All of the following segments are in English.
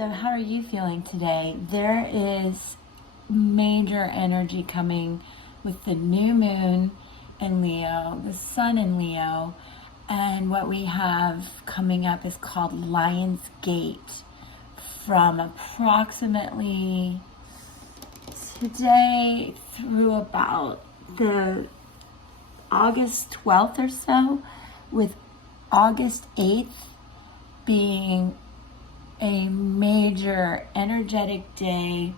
So how are you feeling today? There is major energy coming with the new moon in Leo, the sun in Leo, and what we have coming up is called Lion's Gate from approximately today through about the August 12th or so, with August 8th being a major energetic day.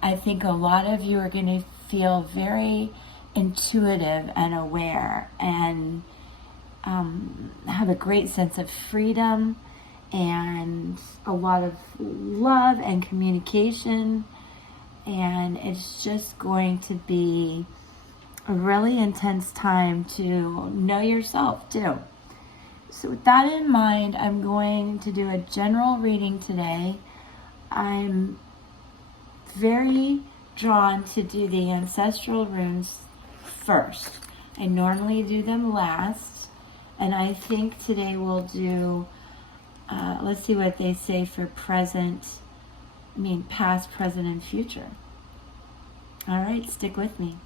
I think a lot of you are going to feel very intuitive and aware and have a great sense of freedom and a lot of love and communication. And it's just going to be a really intense time to know yourself too. So with that in mind, I'm going to do a general reading today. I'm very drawn to do the ancestral runes first. I normally do them last, and I think today we'll do, let's see what they say for past, present, and future. All right, stick with me.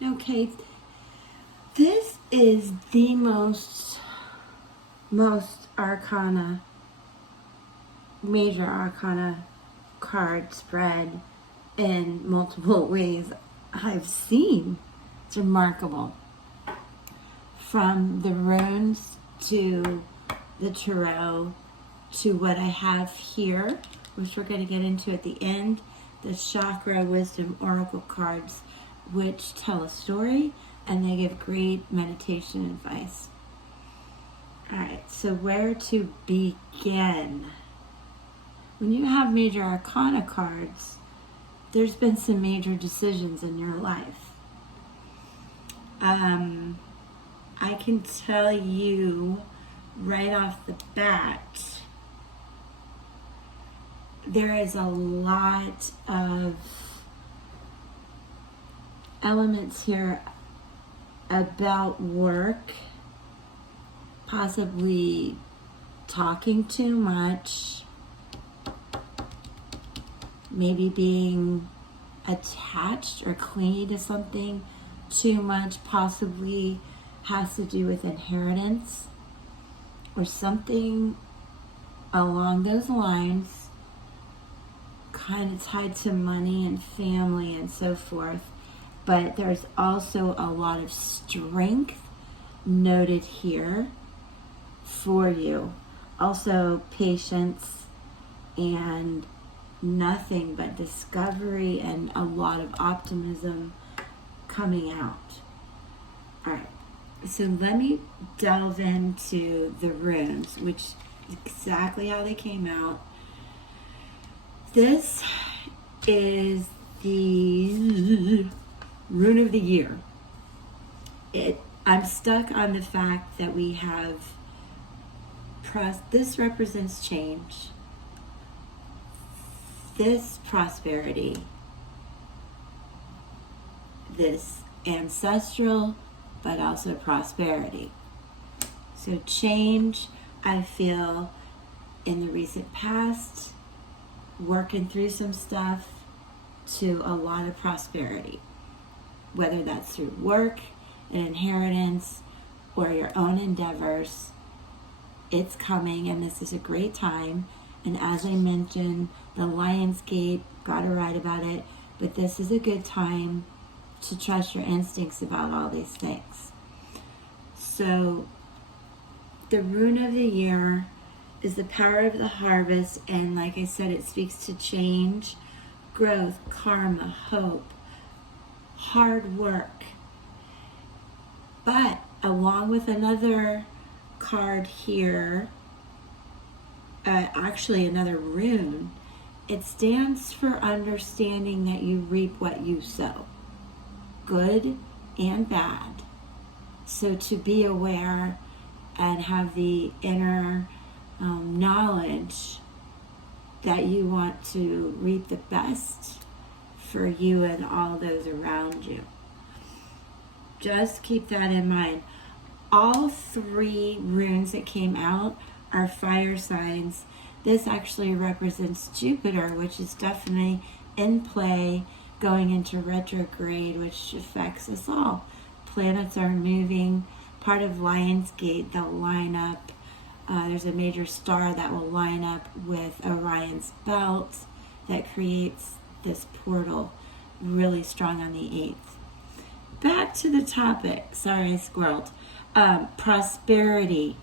Okay, this is the most Arcana, major Arcana card spread in multiple ways I've seen. It's remarkable. From the runes to the tarot to what I have here, which we're going to get into at the end, the Chakra Wisdom Oracle cards, which tell a story and they give great meditation advice. All right, so where to begin? When you have major Arcana cards, there's been some major decisions in your life. I can tell you right off the bat, there is a lot of elements here about work, possibly talking too much, maybe being attached or clingy to something too much, possibly has to do with inheritance or something along those lines, kind of tied to money and family and so forth. But there's also a lot of strength noted here for you. Also patience and nothing but discovery and a lot of optimism coming out. All right, so let me delve into the runes, which is exactly how they came out. This is the rune of the year. I'm stuck on the fact that we have this represents change, this prosperity, this ancestral, but also prosperity. So change, I feel, in the recent past, working through some stuff, to a lot of prosperity, whether that's through work, an inheritance, or your own endeavors. It's coming, and this is a great time. And as I mentioned, the Lion's Gate, gotta write about it, but this is a good time to trust your instincts about all these things. So the rune of the year is the power of the harvest, and like I said, it speaks to change, growth, karma, hope, hard work. But along with another card here, actually another rune, it stands for understanding that you reap what you sow, good and bad. So to be aware and have the inner knowledge that you want to reap the best for you and all those around you. Just keep that in mind. All 3 runes that came out are fire signs. This actually represents Jupiter, which is definitely in play, going into retrograde, which affects us all. Planets are moving. Part of Lionsgate, they'll line up. There's a major star that will line up with Orion's belt that creates this portal, really strong on the 8th. Back to the topic. Sorry, I squirreled. Prosperity.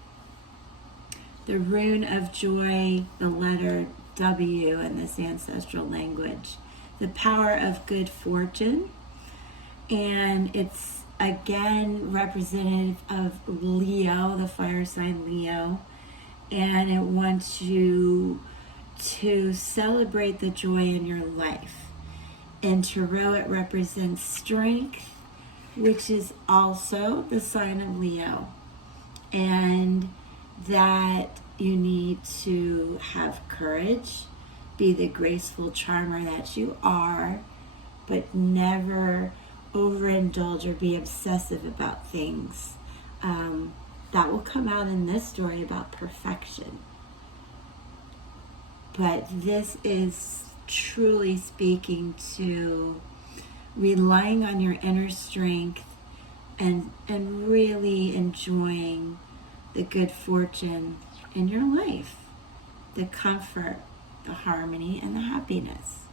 The rune of joy, the letter W in this ancestral language. The power of good fortune. And it's again representative of Leo, the fire sign Leo. And it wants you to celebrate the joy in your life. In Tarot, it represents strength, which is also the sign of Leo. And that you need to have courage, be the graceful charmer that you are, but never overindulge or be obsessive about things. That will come out in this story about perfection. But this is truly speaking to relying on your inner strength and really enjoying the good fortune in your life, the comfort, the harmony, and the happiness.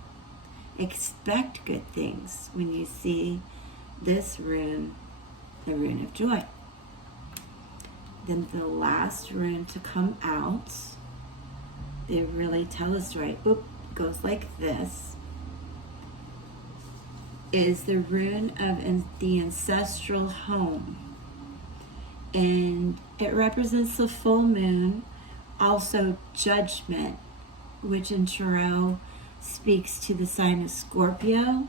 Expect good things when you see this rune, the rune of joy. Then the last rune to come out, they really tell a story. Goes like this. Is the rune of the ancestral home. And it represents the full moon, also judgment, which in Tarot speaks to the sign of Scorpio.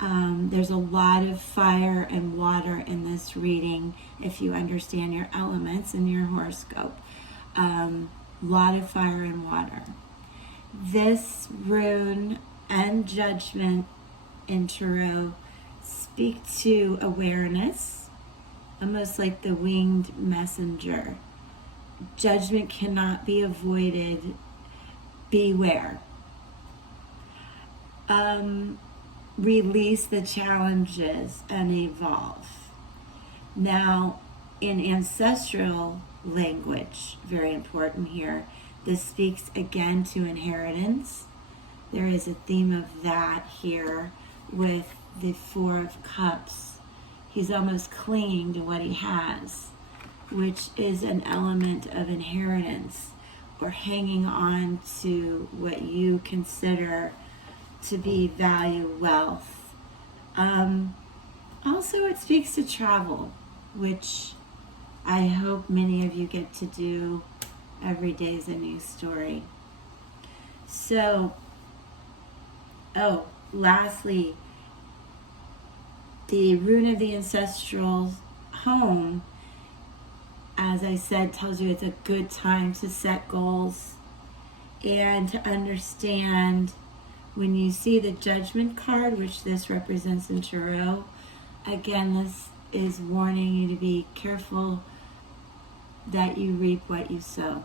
There's a lot of fire and water in this reading if you understand your elements in your horoscope. A lot of fire and water. This rune and judgment in Tarot speak to awareness, almost like the winged messenger. Judgment cannot be avoided. Beware. Release the challenges and evolve. Now, in ancestral language, very important here, this speaks again to inheritance. There is a theme of that here with the 4 of Cups. He's almost clinging to what he has, which is an element of inheritance, or hanging on to what you consider to be value, wealth. Also, it speaks to travel, which I hope many of you get to do. Every day is a new story. So, lastly, the rune of the ancestral home, as I said, tells you it's a good time to set goals and to understand when you see the judgment card, which this represents in Tarot. Again, this is warning you to be careful that you reap what you sow.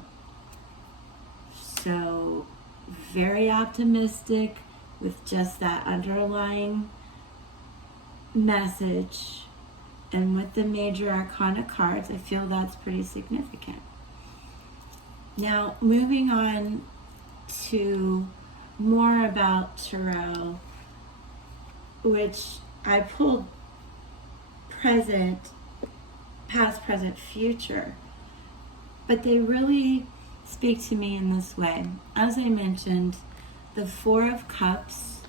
So, very optimistic with just that underlying message. And with the major Arcana cards, I feel that's pretty significant. Now, moving on to more about Tarot, which I pulled present, past, present, future. But they really speak to me in this way. As I mentioned, the 4 of Cups,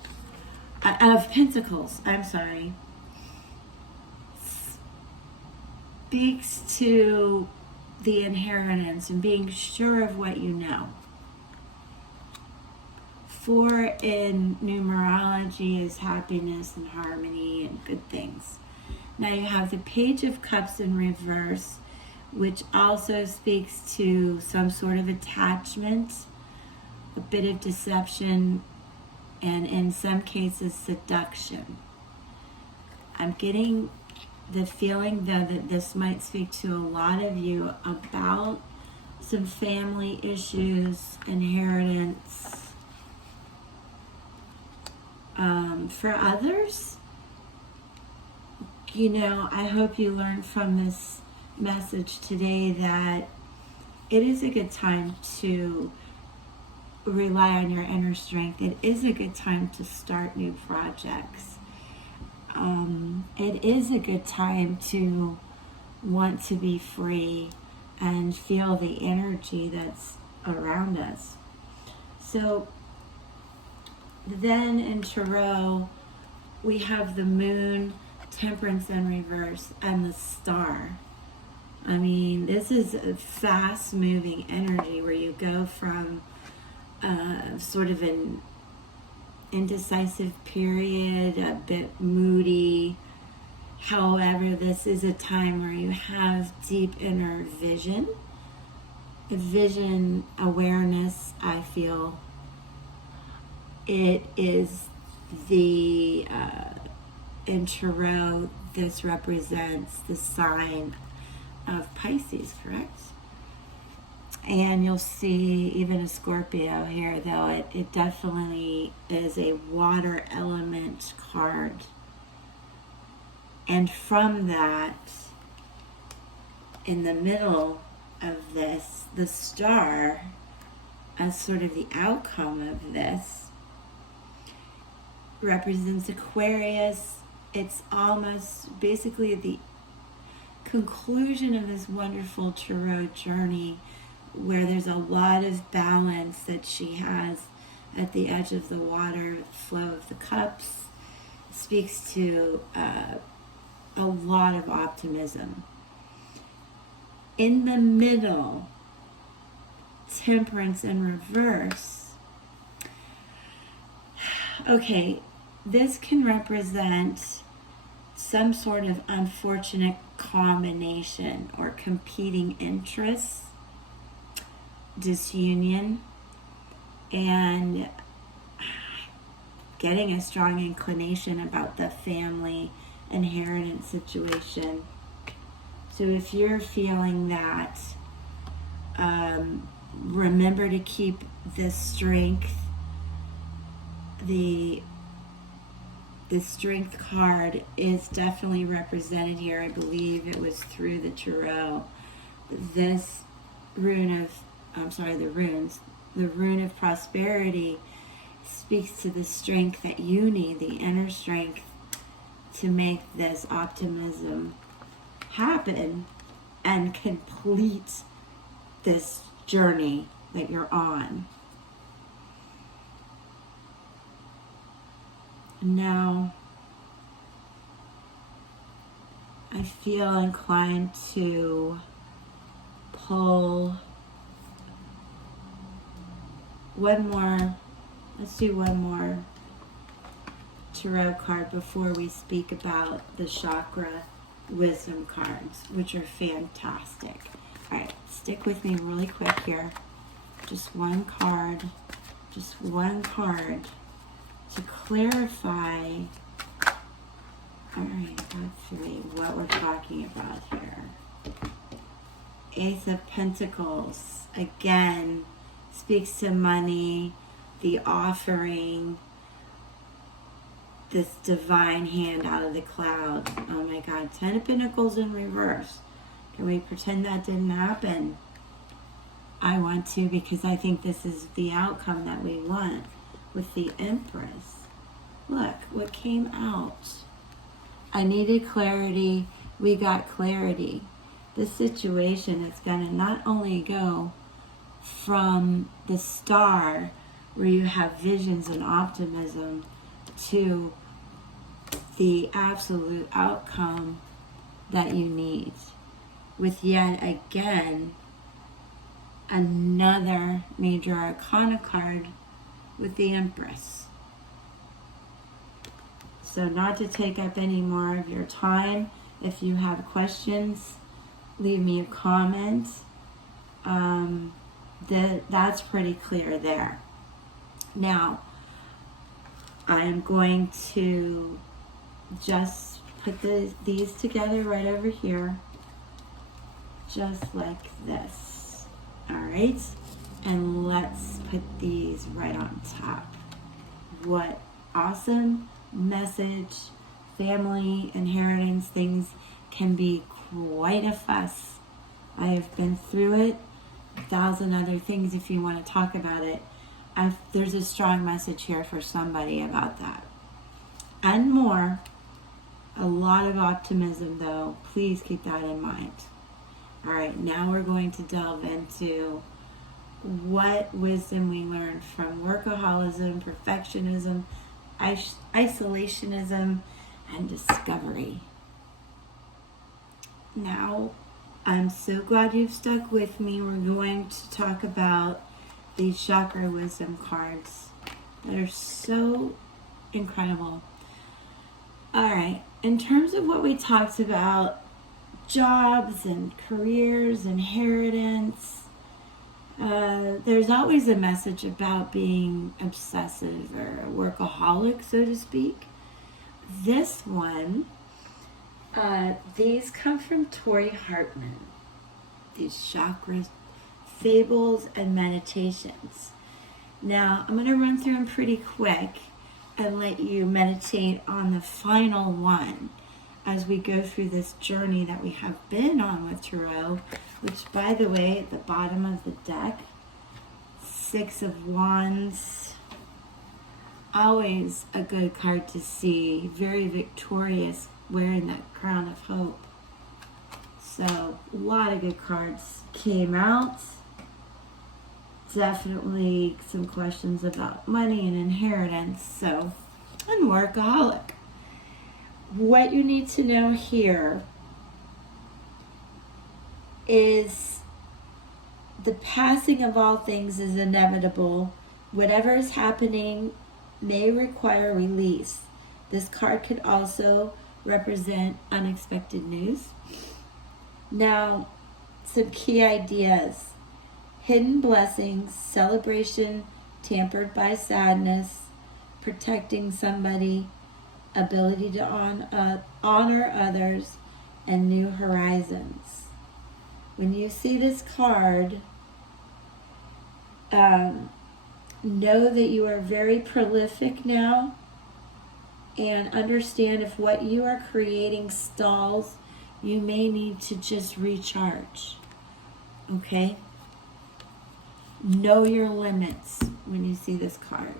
of Pentacles, speaks to the inheritance and being sure of what you know. 4 in numerology is happiness and harmony and good things. Now you have the Page of Cups in reverse, which also speaks to some sort of attachment, a bit of deception, and in some cases seduction. I'm getting the feeling though that this might speak to a lot of you about some family issues, inheritance. For others, you know, I hope you learned from this message today that it is a good time to rely on your inner strength. It is a good time to start new projects. It is a good time to want to be free and feel the energy that's around us. So then in Tarot, we have the Moon, Temperance in reverse, and the Star. I mean, this is a fast-moving energy where you go from sort of an indecisive period, a bit moody. However, this is a time where you have deep inner vision, awareness, I feel. It is the, in Tarot, this represents the sign of Pisces, correct? And you'll see even a Scorpio here, though it definitely is a water element card. And from that, in the middle of this, the Star, as sort of the outcome of this, represents Aquarius. It's almost basically the conclusion of this wonderful Tarot journey where there's a lot of balance that she has at the edge of the water, the flow of the cups. It speaks to a lot of optimism. In the middle, Temperance in reverse. Okay, this can represent some sort of unfortunate combination or competing interests, disunion, and getting a strong inclination about the family inheritance situation. So if you're feeling that, remember to keep this strength. The strength card is definitely represented here. I believe it was through the Tarot. This rune of, the rune of prosperity speaks to the strength that you need, the inner strength to make this optimism happen and complete this journey that you're on. Now, I feel inclined to pull one more. Let's do one more Tarot card before we speak about the Chakra Wisdom cards, which are fantastic. All right, stick with me really quick here. Just one card to clarify, all right, let's see what we're talking about here. Ace of Pentacles, again, speaks to money, the offering, this divine hand out of the cloud. Oh my God, 10 of Pentacles in reverse. Can we pretend that didn't happen? I want to, because I think this is the outcome that we want. With the Empress, look what came out. I needed clarity. We got clarity. This situation is going to not only go from the Star, where you have visions and optimism, to the absolute outcome that you need, with yet again another major Arcana card with the Empress. So not to take up any more of your time, If you have questions, leave me a comment. That's pretty clear there. Now, I am going to just put these together right over here, just like this. All right, and let's put these right on top. What awesome message. Family, inheritance, things can be quite a fuss. I have been through it. 1,000 other things if you want to talk about it. There's a strong message here for somebody about that. And more. A lot of optimism though. Please keep that in mind. All right, now we're going to delve into what wisdom we learned from workaholism, perfectionism, isolationism, and discovery. Now, I'm so glad you've stuck with me. We're going to talk about these Chakra Wisdom cards that are so incredible. All right, in terms of what we talked about, jobs and careers, inheritance, there's always a message about being obsessive or a workaholic, so to speak. This one, these come from Tori Hartman, these chakra fables and meditations. Now, I'm going to run through them pretty quick and let you meditate on the final one as we go through this journey that we have been on with Tarot, which, by the way, at the bottom of the deck, 6 of Wands, always a good card to see, very victorious, wearing that crown of hope. So a lot of good cards came out. Definitely some questions about money and inheritance, so, and workaholic. What you need to know here is the passing of all things is inevitable. Whatever is happening may require release. This card could also represent unexpected news. Now, some key ideas. Hidden blessings, celebration tampered by sadness, protecting somebody, ability to honor others, and new horizons. When you see this card, know that you are very prolific now, and understand if what you are creating stalls, you may need to just recharge. Okay? Know your limits when you see this card.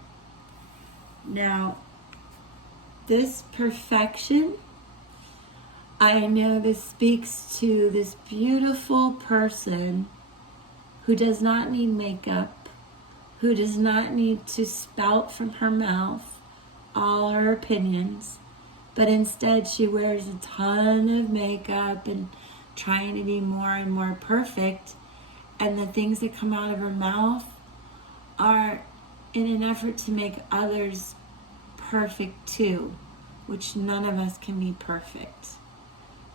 Now, this perfection, I know this speaks to this beautiful person who does not need makeup, who does not need to spout from her mouth all her opinions, but instead she wears a ton of makeup and trying to be more and more perfect, and the things that come out of her mouth are in an effort to make others perfect too, which none of us can be perfect.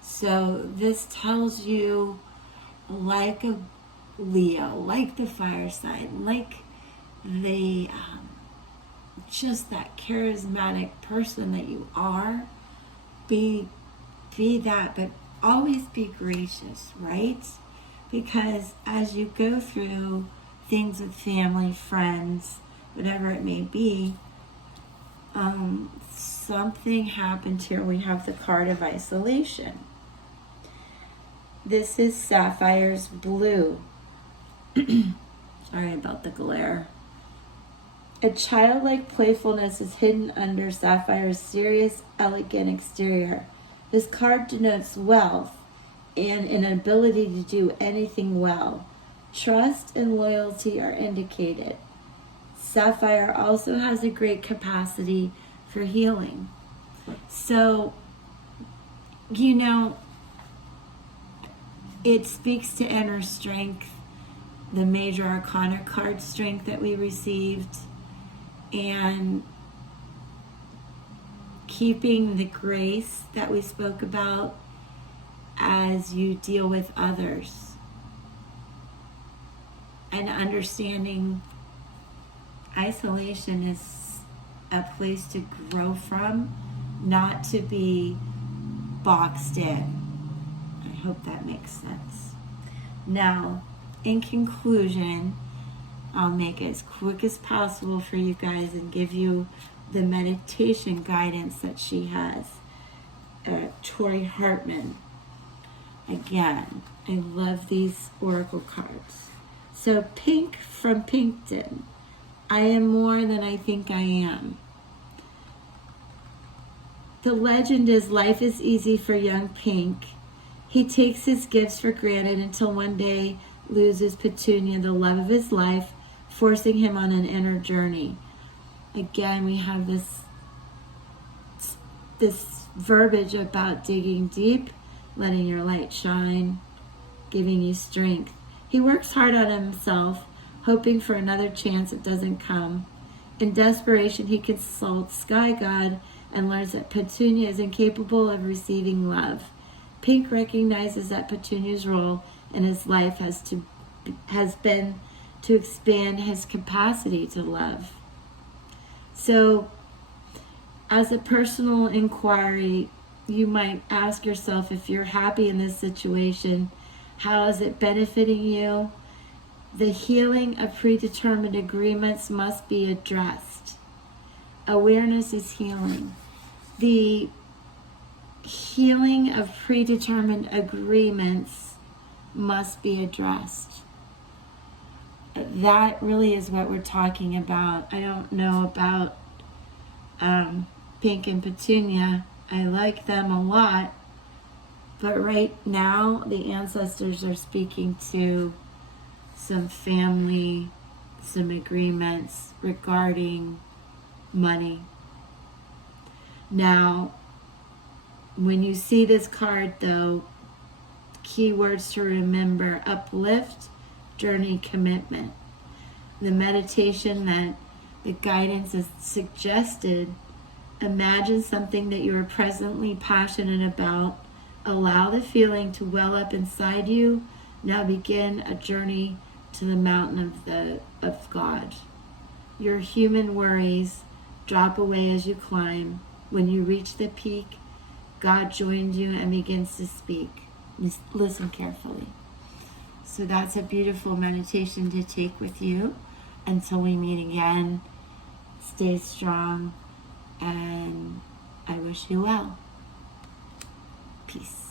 So this tells you, like a Leo, like the fire sign, like the just that charismatic person that you are, be that, but always be gracious, right? Because as you go through things with family, friends, whatever it may be, something happened here. We have the card of isolation. This is Sapphire's blue. Sorry about the glare. A childlike playfulness is hidden under Sapphire's serious, elegant exterior. This card denotes wealth and an ability to do anything well. Trust and loyalty are indicated. Sapphire also has a great capacity for healing. So, it speaks to inner strength, the major arcana card strength that we received, and keeping the grace that we spoke about, as you deal with others, and understanding isolation is a place to grow from, not to be boxed in. I hope that makes sense. Now, in conclusion, I'll make it as quick as possible for you guys and give you the meditation guidance that she has. Tori Hartman. Again, I love these oracle cards. So Pink from Pinkton. I am more than I think I am. The legend is life is easy for young Pink. He takes his gifts for granted until one day loses Petunia, the love of his life, forcing him on an inner journey. Again, we have this verbiage about digging deep, letting your light shine, giving you strength. He works hard on himself, hoping for another chance that doesn't come. In desperation, he consults Sky God and learns that Petunia is incapable of receiving love. Pink recognizes that Petunia's role in his life has been to expand his capacity to love. So, as a personal inquiry, you might ask yourself, if you're happy in this situation, how is it benefiting you? The healing of predetermined agreements must be addressed. Awareness is healing. The healing of predetermined agreements must be addressed. That really is what we're talking about. I don't know about Pink and Petunia. I like them a lot, but right now the ancestors are speaking to some family, some agreements regarding money. Now, when you see this card though, keywords to remember: uplift, journey, commitment. The meditation that the guidance is suggested: imagine something that you are presently passionate about. Allow the feeling to well up inside you. Now begin a journey to the mountain of God. Your human worries drop away as you climb. When you reach the peak, God joins you and begins to speak. Listen carefully. So that's a beautiful meditation to take with you. Until we meet again, stay strong, and I wish you well. Peace.